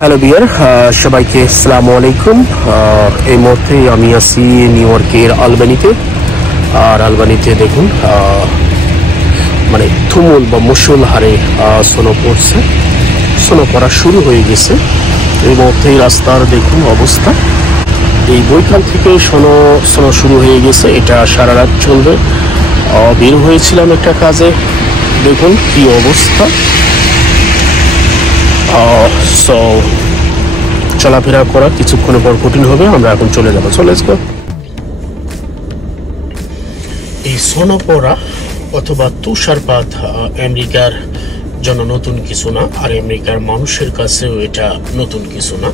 Hello বিয়ার, সবাইকে আসসালামু আলাইকুম। এই মুহূর্তে আমি আছি নিউ ইয়র্কের আলবানিতে। আর আলবানিতে দেখুন মানে তুমুল বা মুষল হারে স্নো পড়ছে, স্নো পড়া শুরু হয়ে গেছে। এই মুহূর্তে রাস্তার দেখুন অবস্থা, এই বৈকাল থেকে স্নো শুরু হয়ে গেছে। এটা সারা রাত চলবে। বের হয়েছিলাম একটা কাজে, দেখুন কি অবস্থা। সো চলাফেরা করা কিছুক্ষণের পর কঠিন হবে। আমরা এখন চলে যাবো। এই স্নো পড়া অথবা তুষারপাত আমেরিকার জন্য নতুন কিছু না, আর আমেরিকার মানুষের কাছেও এটা নতুন কিছু না।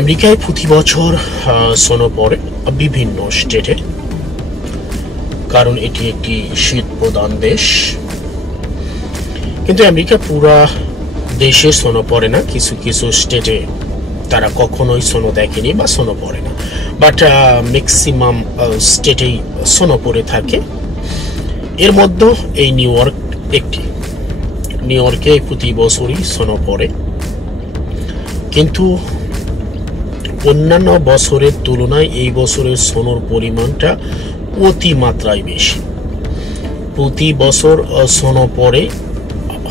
আমেরিকায় প্রতি বছর স্নো পড়ে বিভিন্ন স্টেটে, কারণ এটি একটি শীত প্রধান দেশ। কিন্তু আমেরিকা পুরা দেশে স্নো পড়ে না, কিছু কিছু স্টেটে তারা কখনোই স্নো দেখেনি বা স্নো পড়ে না, বাট ম্যাক্সিমাম স্টেটেই স্নো পড়ে থাকে। এর মধ্যে এই নিউ ইয়র্ক একটি। নিউ ইয়র্কে প্রতি বছরই স্নো পড়ে, কিন্তু অন্যান্য বছরের তুলনায় এই বছরের স্নোর পরিমাণটা অতিমাত্রায় বেশি। প্রতি বছর স্নো পড়ে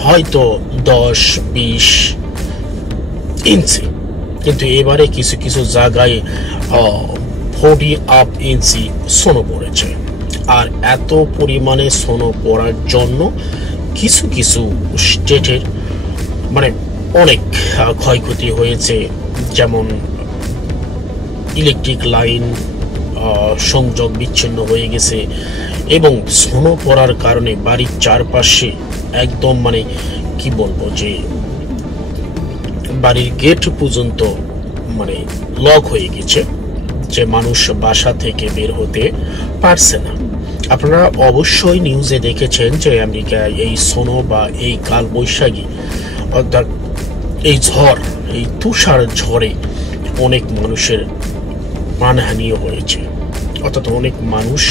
হয়তো 10-20 ইঞ্চি, কিন্তু এবারে কিছু কিছু জায়গায় 40 ইঞ্চি স্নো পড়েছে। আর এত পরিমাণে স্নো পড়ার জন্য কিছু কিছু স্টেটের মানে অনেক ক্ষয়ক্ষতি হয়েছে, যেমন ইলেকট্রিক লাইন সংযোগ বিচ্ছিন্ন হয়ে গেছে, এবং স্নো পড়ার কারণে বাড়ির চারপাশে একদম মানে কি বলবো, যে বাড়ির গেট পর্যন্ত মানে লক হয়ে গেছে, যে মানুষ বাসা থেকে বের হতে পারছে না। আপনারা অবশ্যই নিউজে দেখেছেন যে আমেরিকায় এই স্নো বা এই কাল বৈশাখী অর্থাৎ এই ঝড়, এই তুষার ঝড়ে অনেক মানুষের প্রাণহানিও হয়েছে, অর্থাৎ অনেক মানুষ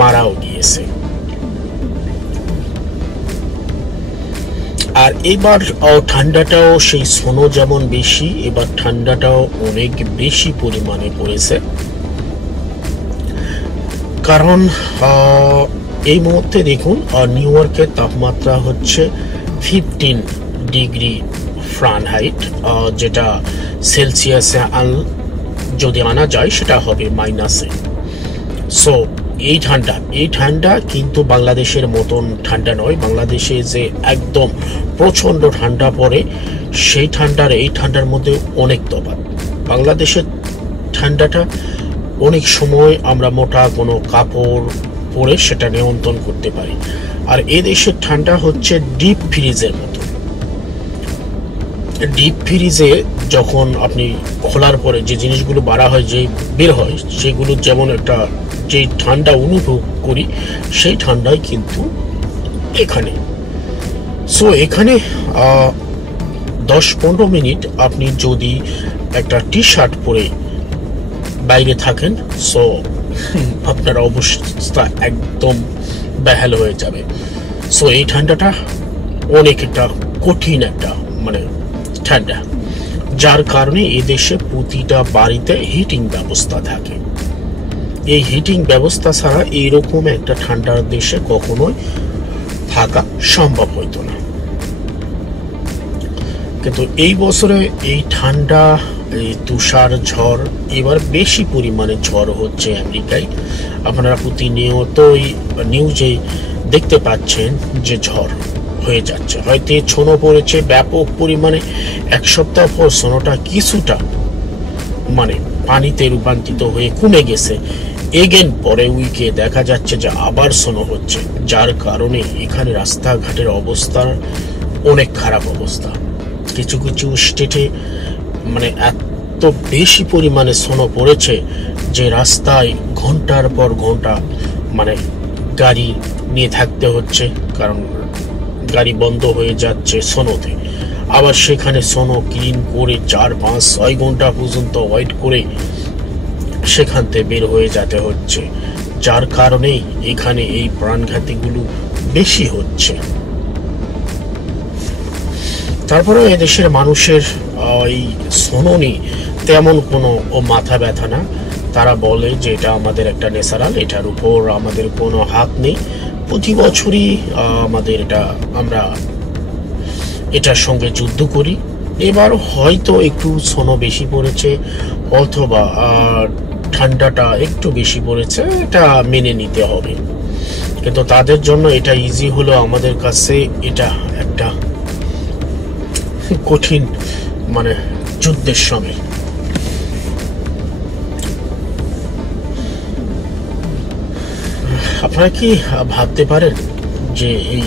মারাও গিয়েছে। আর এবার ঠান্ডাটাও সেই স্নো যেমন বেশি, এবার ঠান্ডাটাও অনেক বেশি পরিমাণে পড়েছে। কারণ এই মুহূর্তে দেখুন নিউ ইয়র্কের তাপমাত্রা হচ্ছে 15 ডিগ্রি ফারেনহাইট, যেটা সেলসিয়াসে যদি আনা যায় সেটা হবে মাইনাসে। সো এই ঠান্ডা কিন্তু বাংলাদেশের মতন ঠান্ডা নয়। বাংলাদেশে যে একদম প্রচন্ড ঠান্ডা পড়ে, সেই ঠান্ডার এই ঠান্ডার মধ্যে অনেক তফাৎ। বাংলাদেশের ঠান্ডাটা অনেক সময় আমরা মোটা কোনো কাপড় পরে সেটা নিয়ন্ত্রণ করতে পারি, আর এদেশের ঠান্ডা হচ্ছে ডিপ ফ্রিজের মতো। ডিপ ফ্রিজে যখন আপনি খোলার পরে যে জিনিসগুলো বাড়া হয়, যে বের হয়, সেগুলো যেমন একটা যে ঠান্ডা অনুভব করি, সেই ঠান্ডাই কিন্তু এখানে। সো এখানে 10-15 মিনিট আপনি যদি একটা টি শার্ট পরে বাইরে থাকেন, সো আপনার অবস্থা একদম বেহাল হয়ে যাবে। সো এই ঠান্ডাটা অনেক একটা কঠিন একটা মানে ঠান্ডা, যার কারণে এদেশে প্রতিটা বাড়িতে হিটিং ব্যবস্থা থাকে। এই হিটিং ব্যবস্থা ছাড়া এইরকম একটা ঠান্ডার দেশে কখনোই থাকা সম্ভব হইতো না। কিন্তু এই বছরে এই ঠান্ডা, এই তুষার ঝড়, এবার বেশি পরিমাণে ঝড় হচ্ছে আমেরিকায়। আপনারা প্রতিনিয়তই নিউজে দেখতে পাচ্ছেন যে ঝড় হয়ে যাচ্ছে। হয়তো স্নো পড়েছে ব্যাপক পরিমাণে, এক সপ্তাহ পর স্নোটা কিছুটা মানে পানিতে রূপান্তরিত হয়ে কমে গেছে। এগেন পরে উইকে দেখা যাচ্ছে যে আবার স্নো হচ্ছে, যার কারণে এখানে রাস্তাঘাটের অবস্থা অনেক খারাপ অবস্থা। কিছু কিছু স্টেটে মানে এত বেশি পরিমাণে স্নো পড়েছে যে রাস্তায় ঘন্টার পর ঘন্টা মানে গাড়ি নিয়ে থাকতে হচ্ছে, কারণ গাড়ি বন্ধ হয়ে যাচ্ছে স্নোতে। আবার সেখানে স্নো ক্লিন করে 4-5-6 ঘন্টা পর্যন্ত ওয়েট করে সেখান থেকে বের হয়ে যেতে হচ্ছে, যার কারণে এখানে এই প্রাণঘাতীগুলো বেশি হচ্ছে। তারপরে এদেশের মানুষের এই সোনো নিয়ে তেমন কোনো মাথা ব্যথা না। তারা বলে যে এটা আমাদের একটা ন্যাচারাল, এটার উপর আমাদের কোনো হাত নেই। প্রতি বছরই আমাদের আমরা এটার সঙ্গে যুদ্ধ করি। এবার হয়তো একটু সোনো বেশি পড়েছে অথবা ঠান্ডাটা একটু বেশি পড়েছে, এটা মেনে নিতে হবে। কিন্তু তাদের জন্য এটা ইজি হলো, আমাদের কাছে এটা একটা কঠিন মানে যুদ্ধের সময়। আপনারা কি ভাবতে পারেন যে এই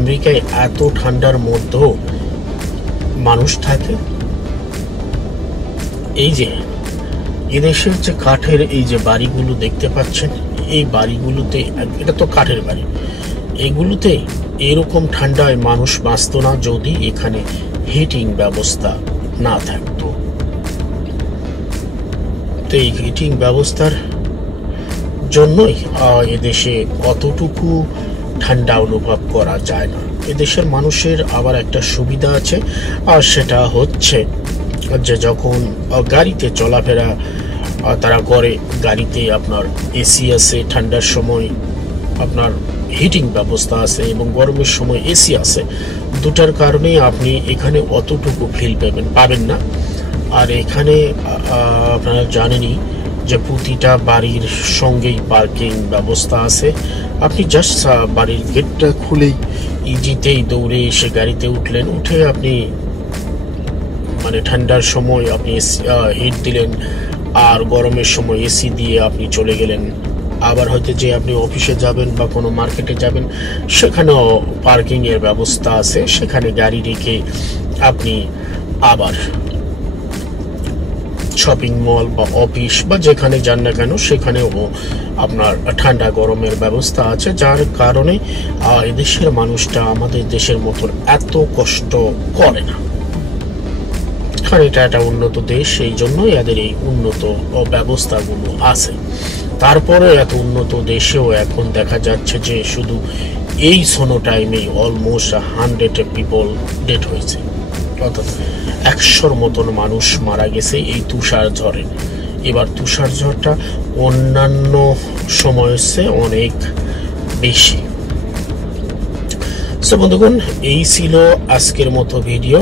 আমেরিকায় এত ঠান্ডার মধ্যেও মানুষ থাকে? এই যে এদেশের যে কাঠের এই যে বাড়িগুলো দেখতে পাচ্ছেন, এই বাড়িগুলোতে, এটা তো কাঠের বাড়ি, এগুলোতে এরকম ঠান্ডায় মানুষ বাঁচত না যদি এখানে হিটিং ব্যবস্থা না থাকতো। তো এই হিটিং ব্যবস্থার জন্যই এদেশে অতটুকু ঠান্ডা অনুভব করা যায় না। এদেশের মানুষের আবার একটা সুবিধা আছে, আর সেটা হচ্ছে যে যখন গাড়িতে চলাফেরা তারা করে, গাড়িতে আপনার এসি আছে, ঠান্ডার সময় আপনার হিটিং ব্যবস্থা আছে এবং গরমের সময় এসি আছে। দুটার কারণে আপনি এখানে অতটুকু ফিল পাবেন না। আর এখানে আপনারা জানেনই যে প্রতিটা বাড়ির সঙ্গেই পার্কিং ব্যবস্থা আছে। আপনি জাস্ট বাড়ির গেটটা খুলেই ইজিতেই দৌড়ে এসে গাড়িতে উঠলেন, উঠে আপনি মানে ঠান্ডার সময় আপনি হিট দিলেন, আর গরমের সময় এসি দিয়ে আপনি চলে গেলেন। আবার হয়তো যে আপনি অফিসে যাবেন বা কোনো মার্কেটে যাবেন, সেখানেও পার্কিং এর ব্যবস্থা আছে, সেখানে গাড়ি রেখে আপনি আবার শপিং মল বা অফিস বা যেখানে যান না কেন সেখানেও আপনার ঠান্ডা গরমের ব্যবস্থা আছে, যার কারণে এদেশের মানুষটা আমাদের দেশের মতন এত কষ্ট করে না। কারণ এটা একটা উন্নত দেশ, সেই জন্যই এদের এই উন্নত ব্যবস্থাগুলো আছে। তারপরে এত উন্নত দেশেও এখন দেখা যাচ্ছে যে শুধু এই সোনো টাইমেই অলমোস্ট 100 পিপল ডেথ হয়েছে, অর্থাৎ 100-র মতন মানুষ মারা গেছে এই তুষার ঝড়ে। এবার তুষার ঝড়টা অন্যান্য সময়ের চেয়ে অনেক বেশি। সো বন্ধুগণ, এই ছিল আজকের মতো ভিডিও।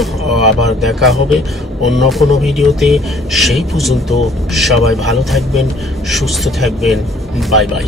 আবার দেখা হবে অন্য কোনো ভিডিওতে। সেই পর্যন্ত সবাই ভালো থাকবেন, সুস্থ থাকবেন। Bye bye.